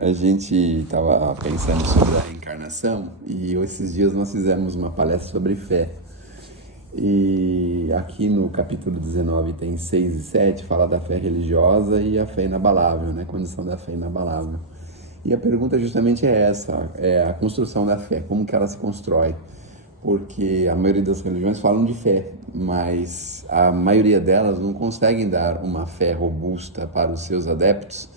A gente estava pensando sobre a reencarnação e esses dias nós fizemos uma palestra sobre fé. E aqui no capítulo 19 tem 6 e 7 fala da fé religiosa e a fé inabalável, né? Condição da fé inabalável. E a pergunta justamente é essa, é a construção da fé, como que ela se constrói? Porque a maioria das religiões falam de fé, mas a maioria delas não conseguem dar uma fé robusta para os seus adeptos,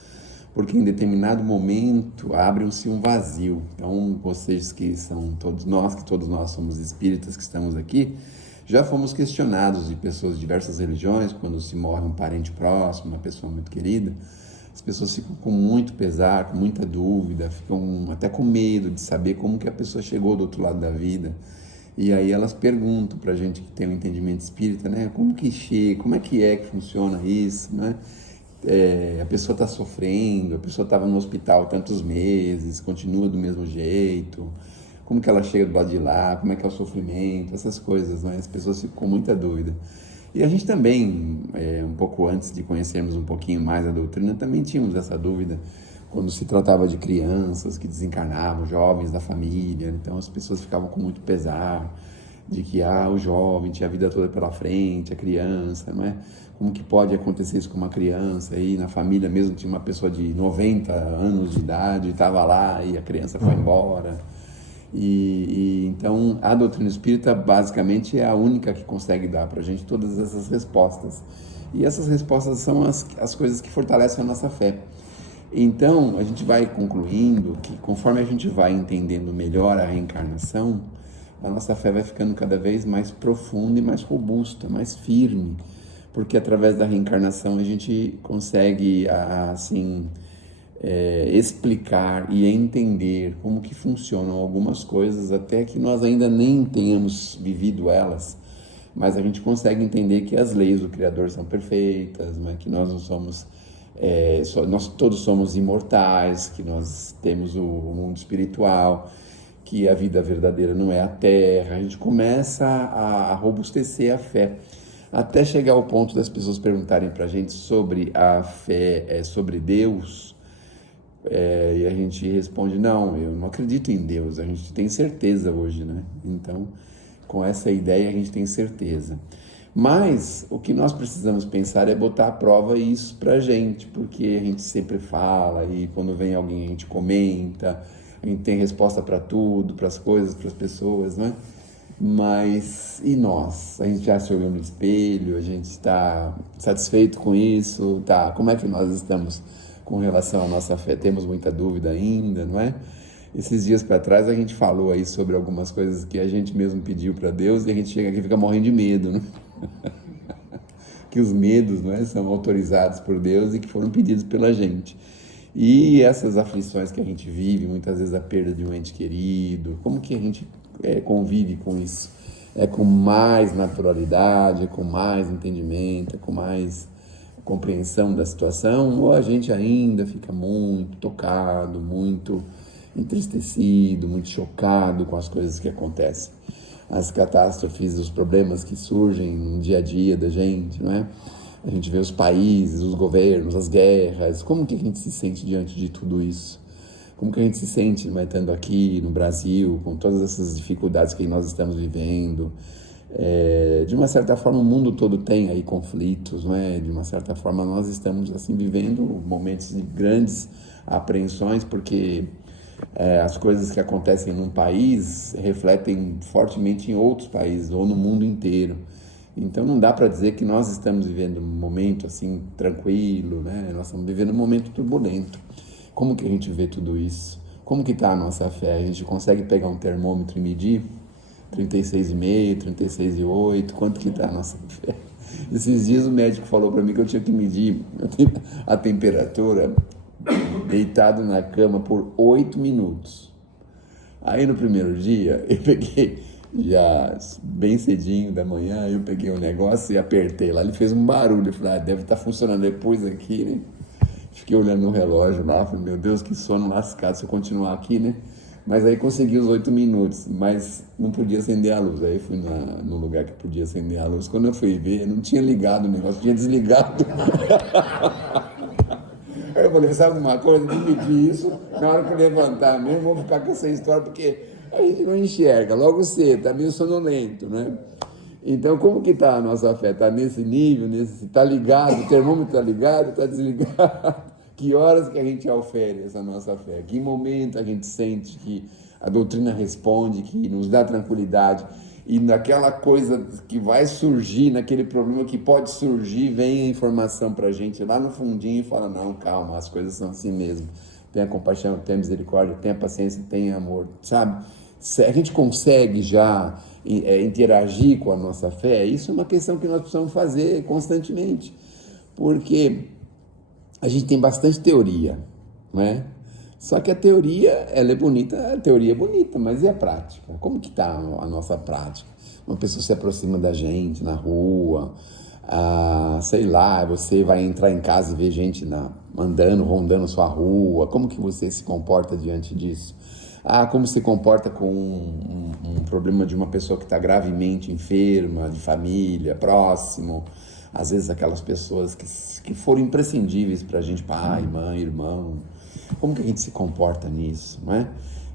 porque em determinado momento abre-se um vazio. Então, vocês que são todos nós somos espíritas que estamos aqui, já fomos questionados de pessoas de diversas religiões, quando se morre um parente próximo, uma pessoa muito querida, as pessoas ficam com muito pesar, com muita dúvida, ficam até com medo de saber como que a pessoa chegou do outro lado da vida. E aí elas perguntam para a gente que tem um entendimento espírita, né? Como que chega, como é que funciona isso, né? A pessoa está sofrendo, a pessoa estava no hospital tantos meses, continua do mesmo jeito, como que ela chega do lado de lá, como é que é o sofrimento, essas coisas, né? As pessoas ficam com muita dúvida. E a gente também, um pouco antes de conhecermos um pouquinho mais a doutrina, também tínhamos essa dúvida quando se tratava de crianças que desencarnavam, jovens da família. Então as pessoas ficavam com muito pesar de que o jovem tinha a vida toda pela frente, a criança, não é? Como que pode acontecer isso com uma criança? E na família mesmo tinha uma pessoa de 90 anos de idade, estava lá e a criança foi embora. Então a doutrina espírita basicamente é a única que consegue dar para a gente todas essas respostas. E essas respostas são as coisas que fortalecem a nossa fé. Então a gente vai concluindo que conforme a gente vai entendendo melhor a reencarnação, a nossa fé vai ficando cada vez mais profunda e mais robusta, mais firme, porque através da reencarnação a gente consegue assim explicar e entender como que funcionam algumas coisas, até que nós ainda nem tenhamos vivido elas, mas a gente consegue entender que as leis do Criador são perfeitas, mas que nós não somos, nós todos somos imortais, que nós temos o mundo espiritual, que a vida verdadeira não é a terra. A gente começa a robustecer a fé, até chegar ao ponto das pessoas perguntarem para a gente sobre a fé, sobre Deus, e a gente responde, não, eu não acredito em Deus, a gente tem certeza hoje, né? Então, com essa ideia a gente tem certeza. Mas o que nós precisamos pensar é botar à prova isso pra gente, porque a gente sempre fala e quando vem alguém a gente comenta, a gente tem resposta para tudo, para as coisas, para as pessoas, né? Mas e nós? A gente já se olhou no espelho, a gente está satisfeito com isso, tá? Como é que nós estamos com relação à nossa fé? Temos muita dúvida ainda, não é? Esses dias para trás a gente falou aí sobre algumas coisas que a gente mesmo pediu para Deus e a gente chega aqui e fica morrendo de medo, né? Que os medos, não é, são autorizados por Deus e que foram pedidos pela gente. E essas aflições que a gente vive, muitas vezes a perda de um ente querido, como que a gente convive com isso? É com mais naturalidade, é com mais entendimento, é com mais compreensão da situação, ou a gente ainda fica muito tocado, muito entristecido, muito chocado com as coisas que acontecem, as catástrofes, os problemas que surgem no dia a dia da gente, não é? A gente vê os países, os governos, as guerras, como que a gente se sente diante de tudo isso? Como que a gente se sente, né, estando aqui no Brasil, com todas essas dificuldades que nós estamos vivendo? De uma certa forma o mundo todo tem aí conflitos, não é? De uma certa forma nós estamos assim vivendo momentos de grandes apreensões, porque as coisas que acontecem num país refletem fortemente em outros países ou no mundo inteiro. Então não dá para dizer que nós estamos vivendo um momento assim tranquilo, né? Nós estamos vivendo um momento turbulento. Como que a gente vê tudo isso? Como que está a nossa fé? A gente consegue pegar um termômetro e medir? 36,5, 36,8, quanto que está a nossa fé? Esses dias o médico falou para mim que eu tinha que medir a temperatura deitado na cama por 8 minutos. Aí no primeiro dia eu peguei, já bem cedinho da manhã, eu peguei um negócio e apertei lá, ele fez um barulho, eu falei, deve estar funcionando depois aqui, né? Fiquei olhando no relógio lá, falei, meu Deus, que sono lascado se eu continuar aqui, né? Mas aí consegui os 8 minutos, mas não podia acender a luz. Aí fui no lugar que podia acender a luz. Quando eu fui ver, não tinha ligado o negócio, tinha desligado. Aí eu falei, sabe uma coisa? Me pedir isso, na hora que eu levantar mesmo, eu vou ficar com essa história, porque a gente não enxerga, logo cedo, está meio sonolento, né? Então, como que está a nossa fé? Está nesse nível, está ligado, o termômetro está ligado, está desligado? Que horas que a gente ofere essa nossa fé? Que momento a gente sente que a doutrina responde, que nos dá tranquilidade? E naquela coisa que vai surgir, naquele problema que pode surgir, vem a informação para a gente lá no fundinho e fala, não, calma, as coisas são assim mesmo. Tenha compaixão, tenha misericórdia, tenha paciência, tenha amor, sabe? Se a gente consegue já interagir com a nossa fé, isso é uma questão que nós precisamos fazer constantemente, porque a gente tem bastante teoria, não é? Só que a teoria, ela é bonita, a teoria é bonita, mas e a prática? Como que está a nossa prática? Uma pessoa se aproxima da gente na rua, sei lá, você vai entrar em casa e ver gente andando, rondando sua rua, como que você se comporta diante disso? Como se comporta com um problema de uma pessoa que está gravemente enferma, de família, próximo, às vezes aquelas pessoas que foram imprescindíveis para a gente, pai, mãe, irmão, como que a gente se comporta nisso, não é?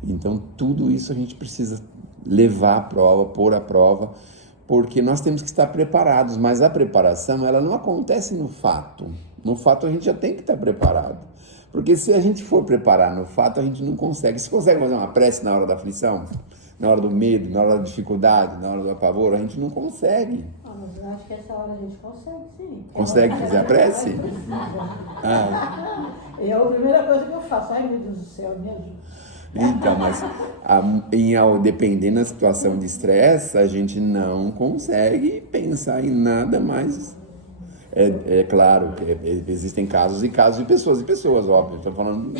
Então, tudo isso a gente precisa levar à prova, pôr à prova, porque nós temos que estar preparados, mas a preparação, ela não acontece no fato. No fato, a gente já tem que estar preparado. Porque se a gente for preparar no fato, a gente não consegue. Você consegue fazer uma prece na hora da aflição? Na hora do medo, na hora da dificuldade, na hora do apavor? A gente não consegue. Mas eu acho que essa hora a gente consegue, sim. Consegue fazer a prece? É a primeira coisa que eu faço. Ai, meu Deus do céu, me ajuda. Então, mas dependendo da situação de estresse, a gente não consegue pensar em nada mais. É claro que existem casos e casos de pessoas, óbvio. Estou falando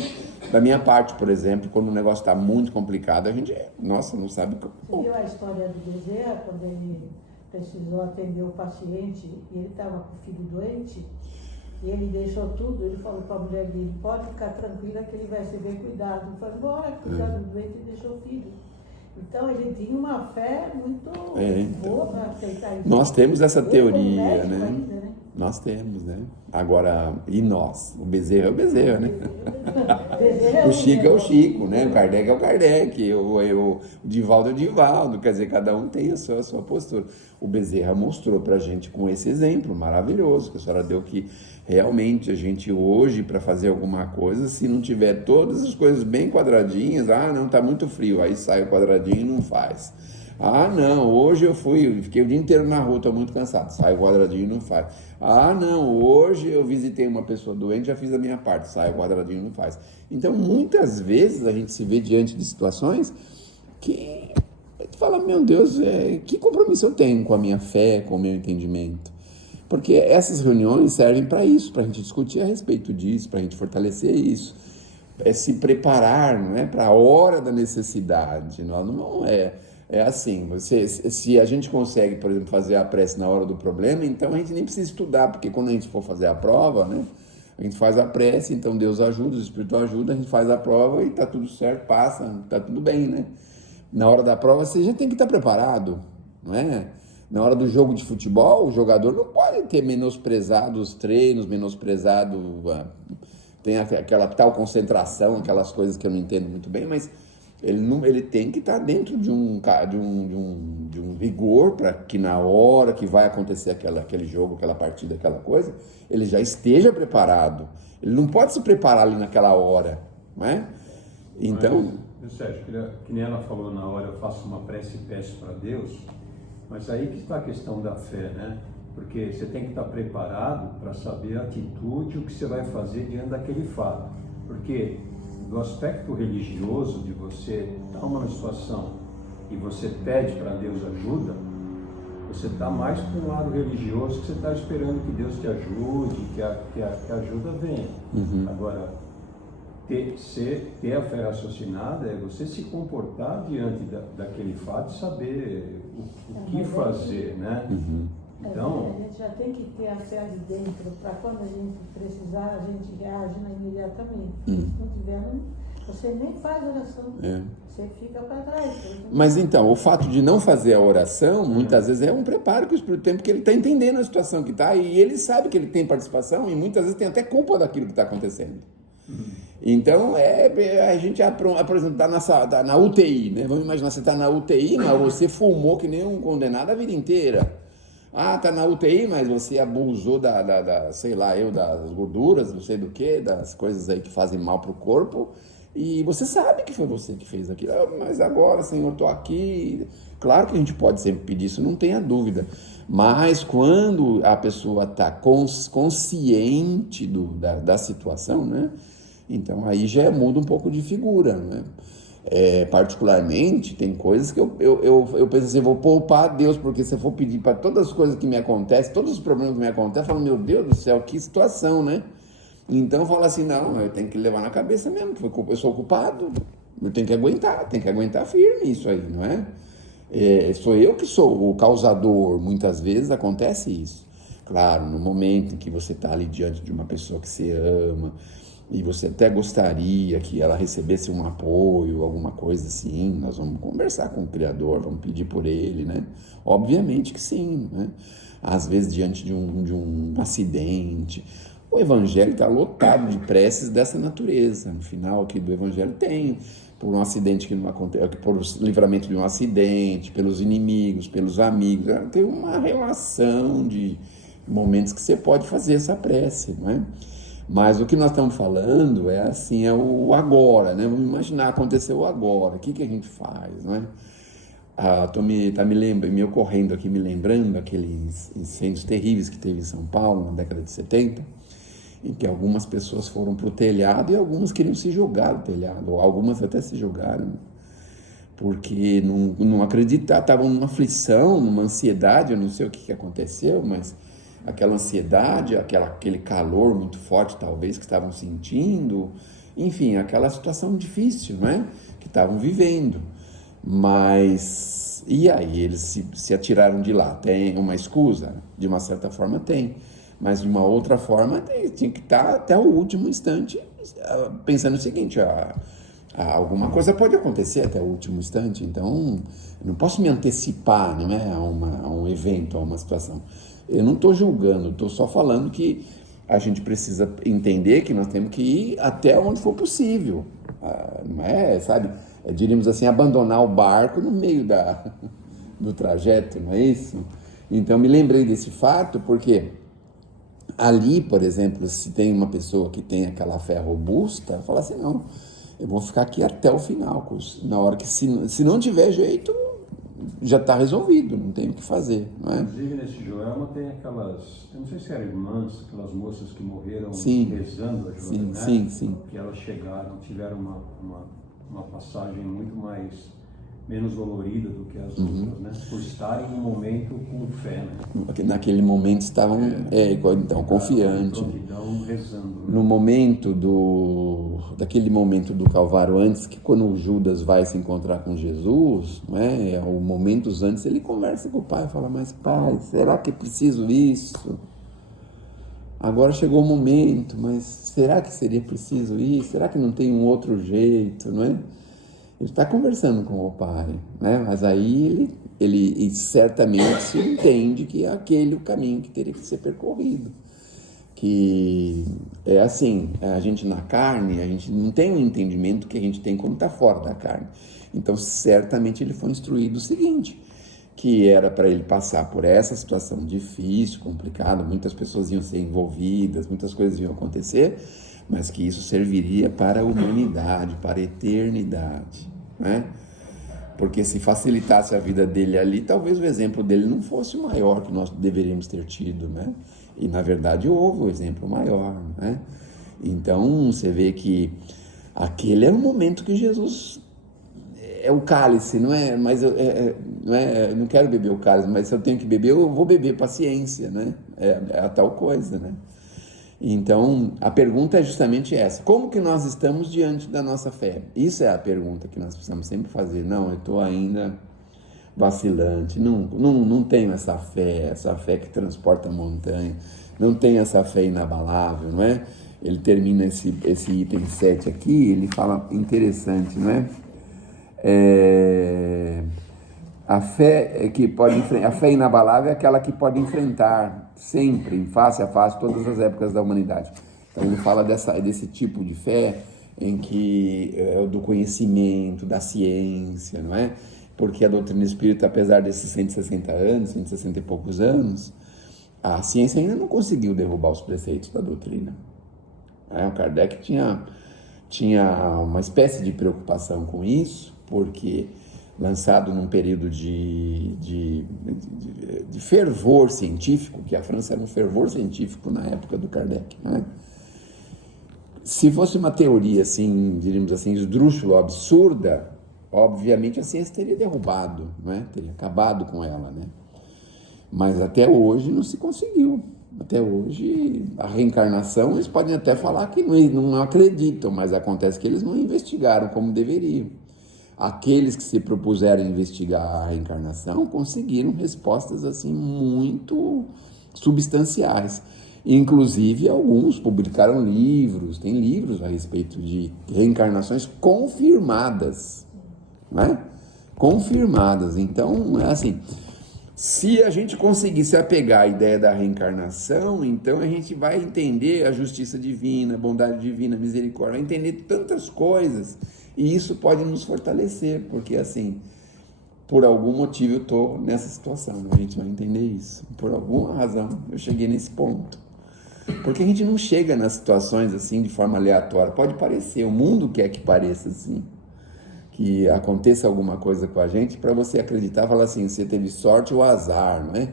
da minha parte, por exemplo, quando o negócio está muito complicado, a gente, nossa, não sabe como. Você viu a história do Bezerra, quando ele precisou atender o paciente e ele estava com o filho doente, e ele deixou tudo, ele falou para a mulher dele, pode ficar tranquila que ele vai ser bem cuidado. Ele foi embora, cuidar do doente e deixou o filho. Então ele tinha uma fé muito boa para aceitar isso. Nós temos essa teoria, médico né? Ainda, né? Nós temos, né? Agora, e nós? O Bezerra é o Bezerra, né? O Chico é o Chico, né? O Kardec é o Kardec, o Divaldo é o Divaldo, quer dizer, cada um tem a sua postura. O Bezerra mostrou pra gente com esse exemplo maravilhoso que a senhora deu, que realmente a gente hoje, para fazer alguma coisa, se não tiver todas as coisas bem quadradinhas, não, tá muito frio, aí sai o quadradinho e não faz. Não, hoje fiquei o dia inteiro na rua, estou muito cansado, sai o quadradinho e não faz. Não, hoje eu visitei uma pessoa doente, já fiz a minha parte, sai o quadradinho e não faz. Então, muitas vezes a gente se vê diante de situações que a gente fala, meu Deus, que compromisso eu tenho com a minha fé, com o meu entendimento? Porque essas reuniões servem para isso, para a gente discutir a respeito disso, para a gente fortalecer isso, se preparar, não é, para a hora da necessidade. Não é assim, se a gente consegue, por exemplo, fazer a prece na hora do problema, então a gente nem precisa estudar, porque quando a gente for fazer a prova, né, a gente faz a prece, então Deus ajuda, o Espírito ajuda, a gente faz a prova e está tudo certo, passa, está tudo bem, né? Na hora da prova você já tem que estar preparado, não é? Na hora do jogo de futebol, o jogador não pode ter menosprezado os treinos, tem aquela tal concentração, aquelas coisas que eu não entendo muito bem, mas ele tem que estar dentro de um rigor para que na hora que vai acontecer aquele jogo, aquela partida, aquela coisa, ele já esteja preparado. Ele não pode se preparar ali naquela hora, não é? Então... Sérgio, que nem ela falou na hora, eu faço uma prece e peço para Deus, mas aí que está a questão da fé, né? Porque você tem que estar preparado para saber a atitude, o que você vai fazer diante daquele fato. Porque do aspecto religioso, de você estar numa situação e você pede para Deus ajuda, você está mais para um lado religioso, que você está esperando que Deus te ajude, que a ajuda venha. Agora, ter a fé raciocinada é você se comportar diante daquele fato e saber o que fazer, né? Então, a gente já tem que ter a fé de dentro, para quando a gente precisar, a gente reage imediatamente. Se não tiver, você nem faz oração, você fica para trás. Mas então, o fato de não fazer a oração, muitas vezes é um preparo que o Espírito tem, porque ele está entendendo a situação que está, e ele sabe que ele tem participação, e muitas vezes tem até culpa daquilo que está acontecendo. Então, a gente, por exemplo, tá na UTI, né? Vamos imaginar, você está na UTI, mas você fumou que nem um condenado a vida inteira. Ah, tá na UTI, mas você abusou sei lá, das gorduras, não sei do que, das coisas aí que fazem mal pro corpo, e você sabe que foi você que fez aquilo. Ah, mas agora, Senhor, tô aqui. Claro que a gente pode sempre pedir isso, não tenha dúvida. Mas quando a pessoa está consciente da situação, né? Então aí já muda um pouco de figura, né? Particularmente, tem coisas que eu penso assim, vou poupar a Deus, porque se eu for pedir para todas as coisas que me acontecem, todos os problemas que me acontecem, eu falo, meu Deus do céu, que situação, né? Então eu falo assim, não, eu tenho que levar na cabeça mesmo, que eu sou culpado, eu tenho que aguentar firme isso aí, não é? Sou eu que sou o causador, muitas vezes acontece isso. Claro, no momento em que você está ali diante de uma pessoa que você ama, e você até gostaria que ela recebesse um apoio, alguma coisa assim, nós vamos conversar com o Criador, vamos pedir por ele, né? Obviamente que sim, né? Às vezes diante de um acidente, o Evangelho está lotado de preces dessa natureza. No final aqui do Evangelho tem, por um acidente que não acontece, por o livramento de um acidente, pelos inimigos, pelos amigos, tem uma relação de momentos que você pode fazer essa prece, não é? Mas o que nós estamos falando é assim, é o agora, né? Vamos imaginar, aconteceu o agora, o que a gente faz, não é? Me ocorrendo aqui, me lembrando aqueles incêndios terríveis que teve em São Paulo na década de 70, em que algumas pessoas foram para o telhado e algumas queriam se jogar do telhado, ou algumas até se jogaram, porque não acreditavam, estavam numa aflição, numa ansiedade, eu não sei o que aconteceu, mas aquela ansiedade, aquele calor muito forte talvez que estavam sentindo, enfim, aquela situação difícil, né, que estavam vivendo. Mas, e aí eles se atiraram de lá? Tem uma escusa? De uma certa forma tem, mas de uma outra forma tinha que estar até o último instante pensando o seguinte, alguma coisa pode acontecer até o último instante, então eu não posso me antecipar, não é, a um evento, a uma situação. Eu não estou julgando, estou só falando que a gente precisa entender que nós temos que ir até onde for possível. Não é, sabe? Diríamos assim, abandonar o barco no meio do trajeto, não é isso? Então, me lembrei desse fato porque ali, por exemplo, se tem uma pessoa que tem aquela fé robusta, fala assim, não, eu vou ficar aqui até o final, na hora que se não tiver jeito, já está resolvido, não tem o que fazer, não é? Inclusive nesse Joelma tem aquelas, eu não sei se eram irmãs, aquelas moças que morreram rezando a Joelma, né? Sim. Que elas tiveram uma passagem muito menos dolorida do que as outras, né? Por estarem no momento com fé, né? Naquele momento estavam, então, confiantes. Rezando. No momento daquele momento do Calvário, antes que quando o Judas vai se encontrar com Jesus, né, momentos antes, ele conversa com o pai, fala, mas pai, será que é preciso isso? Agora chegou o momento, mas será que seria preciso isso? Será que não tem um outro jeito, não é? Ele está conversando com o pai, né? Mas aí ele certamente entende que é aquele o caminho que teria que ser percorrido. Que é assim, a gente na carne, a gente não tem o entendimento que a gente tem quando está fora da carne. Então, certamente ele foi instruído o seguinte, que era para ele passar por essa situação difícil, complicada, muitas pessoas iam ser envolvidas, muitas coisas iam acontecer, mas que isso serviria para a humanidade, para a eternidade, né? Porque se facilitasse a vida dele ali, talvez o exemplo dele não fosse o maior que nós deveríamos ter tido, né? E na verdade houve o exemplo maior, né? Então você vê que aquele é o momento que Jesus é o cálice, não é? Mas eu não quero beber o cálice, mas se eu tenho que beber, eu vou beber, paciência, né? É a tal coisa, né? Então, a pergunta é justamente essa. Como que nós estamos diante da nossa fé? Isso é a pergunta que nós precisamos sempre fazer. Não, eu estou ainda vacilante, não tenho essa fé que transporta a montanha, não tenho essa fé inabalável, não é? Ele termina esse item 7 aqui, ele fala interessante, não é? A fé a fé inabalável é aquela que pode enfrentar sempre, face a face, todas as épocas da humanidade. Ele fala desse tipo de fé em que é do conhecimento, da ciência, não é? Porque a doutrina espírita, apesar desses 160 anos, 160 e poucos anos, a ciência ainda não conseguiu derrubar os preceitos da doutrina. O Kardec tinha uma espécie de preocupação com isso, porque lançado num período de fervor científico, que a França era um fervor científico na época do Kardec, né? Se fosse uma teoria, assim, diríamos assim, esdrúxula, absurda, obviamente a ciência teria derrubado, não é? Teria acabado com ela, né? Mas até hoje não se conseguiu. Até hoje, a reencarnação, eles podem até falar que não acreditam, mas acontece que eles não investigaram como deveriam. Aqueles que se propuseram a investigar a reencarnação conseguiram respostas assim muito substanciais. Inclusive, alguns publicaram livros, tem livros a respeito de reencarnações confirmadas, né? Confirmadas. Então, é assim, se a gente conseguir se apegar à ideia da reencarnação, então a gente vai entender a justiça divina, a bondade divina, a misericórdia, vai entender tantas coisas, e isso pode nos fortalecer, porque assim, por algum motivo eu estou nessa situação, a gente vai entender isso, por alguma razão eu cheguei nesse ponto. Porque a gente não chega nas situações assim de forma aleatória, pode parecer, o mundo quer que pareça assim, que aconteça alguma coisa com a gente para você acreditar, falar assim, você teve sorte ou azar, não é?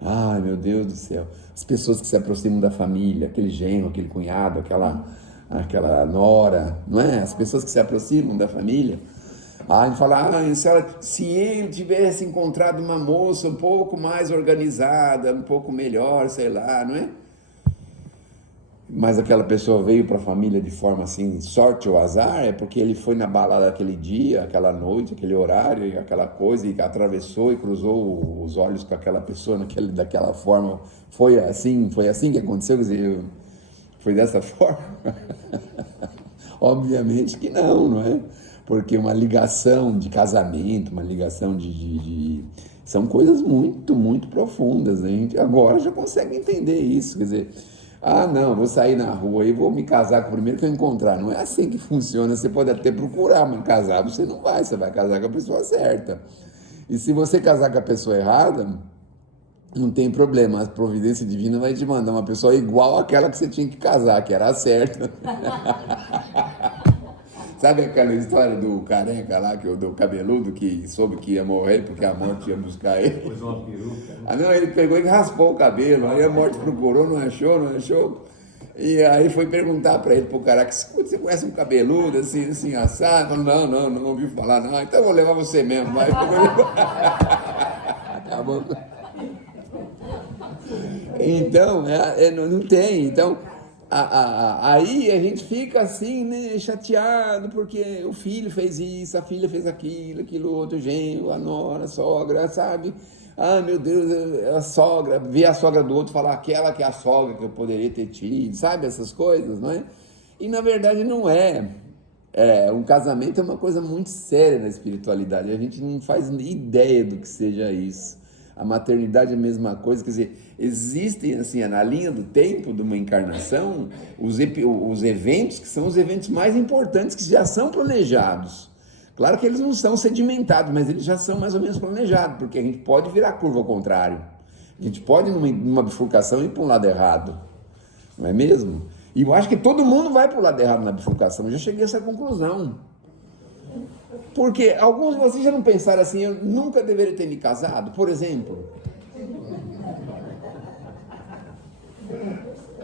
Ai, meu Deus do céu, as pessoas que se aproximam da família, aquele genro, aquele cunhado, aquela nora, não é? As pessoas que se aproximam da família, a gente fala, se ele tivesse encontrado uma moça um pouco mais organizada, um pouco melhor, sei lá, não é? Mas aquela pessoa veio para a família de forma assim, sorte ou azar, é porque ele foi na balada aquele dia, aquela noite, aquele horário, e aquela coisa, e atravessou e cruzou os olhos com aquela pessoa daquela forma. Foi assim que aconteceu? Quer dizer, foi dessa forma? Obviamente que não é? Porque uma ligação de casamento, uma ligação são coisas muito, muito profundas, né? A gente agora já consegue entender isso, quer dizer, não, vou sair na rua e vou me casar com o primeiro que eu encontrar. Não é assim que funciona. Você pode até procurar, mas casar você não vai. Você vai casar com a pessoa certa. E se você casar com a pessoa errada, não tem problema. A providência divina vai te mandar uma pessoa igual àquela que você tinha que casar, que era a certa. Sabe aquela história do careca lá, do cabeludo, que soube que ia morrer porque a morte ia buscar ele? Pôs uma peruca. Não, ele pegou e raspou o cabelo, aí a morte procurou, não achou. E aí foi perguntar para ele, pro careca, você conhece um cabeludo, assim, assado? Falou, não ouvi falar, não, então eu vou levar você mesmo, vai. Acabou. Então, não tem, então... Aí a gente fica assim, né, chateado, porque o filho fez isso, a filha fez aquilo outro, genro, a nora, a sogra, sabe? Meu Deus, a sogra, ver a sogra do outro, falar aquela que é a sogra que eu poderia ter tido, sabe? Essas coisas, não é? E na verdade não é. Um casamento é uma coisa muito séria na espiritualidade, a gente não faz ideia do que seja isso. A maternidade é a mesma coisa, quer dizer, existem, assim, na linha do tempo de uma encarnação, os eventos que são os eventos mais importantes, que já são planejados. Claro que eles não são sedimentados, mas eles já são mais ou menos planejados, porque a gente pode virar a curva ao contrário. A gente pode, numa bifurcação, ir para um lado errado. Não é mesmo? E eu acho que todo mundo vai para o lado errado na bifurcação. Eu já cheguei a essa conclusão. Porque alguns de vocês já não pensaram assim, eu nunca deveria ter me casado, por exemplo?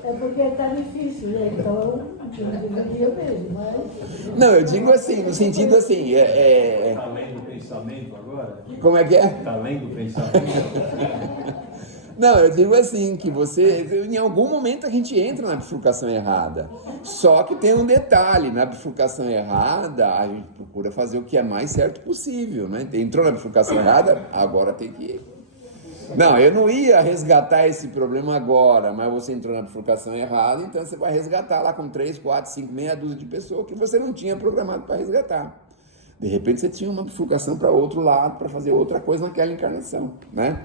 É porque está difícil, né? Então, eu deveria mesmo, mas... Não, eu digo assim, no sentido assim... Está lendo o pensamento agora? Como é que é? Está lendo o pensamento? Não, eu digo assim, que em algum momento a gente entra na bifurcação errada. Só que tem um detalhe, na bifurcação errada, a gente procura fazer o que é mais certo possível, né? Entrou na bifurcação errada, agora tem que... Não, eu não ia resgatar esse problema agora, mas você entrou na bifurcação errada, então você vai resgatar lá com 3, 4, 5, meia dúzia de pessoas que você não tinha programado para resgatar. De repente você tinha uma bifurcação para outro lado, para fazer outra coisa naquela encarnação, né?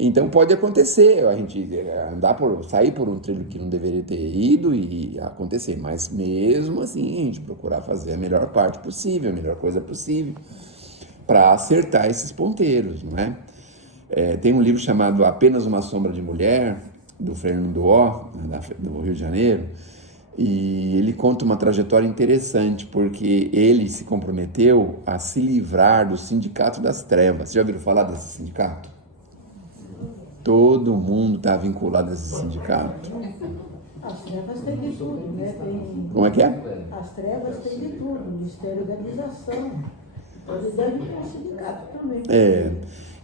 Então pode acontecer, a gente sair por um trilho que não deveria ter ido e acontecer, mas mesmo assim a gente procurar fazer a melhor parte possível, a melhor coisa possível, para acertar esses ponteiros, não é? Tem um livro chamado Apenas uma Sombra de Mulher, do Fernando O, do Rio de Janeiro, e ele conta uma trajetória interessante, porque ele se comprometeu a se livrar do Sindicato das Trevas. Você já ouviram falar desse sindicato? Todo mundo está vinculado a esse sindicato. As trevas têm de tudo, né? Como é que é? As trevas têm de tudo, Ministério da Organização. Eles devem ter um sindicato também.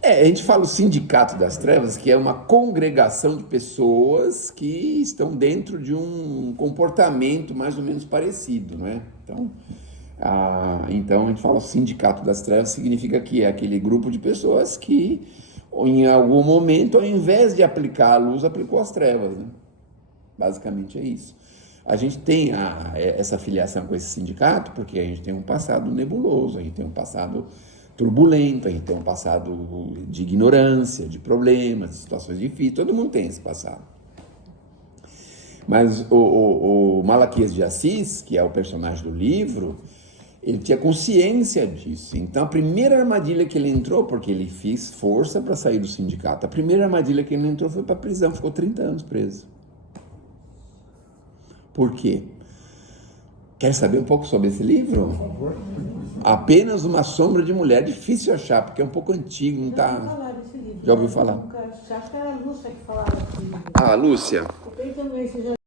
A gente fala o Sindicato das Trevas, que é uma congregação de pessoas que estão dentro de um comportamento mais ou menos parecido, não é? Então a gente fala o Sindicato das Trevas, significa que é aquele grupo de pessoas que, em algum momento, ao invés de aplicar a luz, aplicou as trevas, né? Basicamente é isso. A gente tem essa filiação com esse sindicato porque a gente tem um passado nebuloso, a gente tem um passado turbulento, a gente tem um passado de ignorância, de problemas, de situações difíceis, todo mundo tem esse passado. Mas o Malaquias de Assis, que é o personagem do livro, ele tinha consciência disso. Então a primeira armadilha que ele entrou, porque ele fez força para sair do sindicato, a primeira armadilha que ele entrou foi para a prisão, ficou 30 anos preso. Por quê? Quer saber um pouco sobre esse livro? Por favor. Apenas uma Sombra de Mulher. Difícil achar, porque é um pouco antigo, não Já ouvi tá... falar desse livro. Já ouviu falar? Acho que era a Lúcia que falava desse livro. Lúcia. Tem também, você já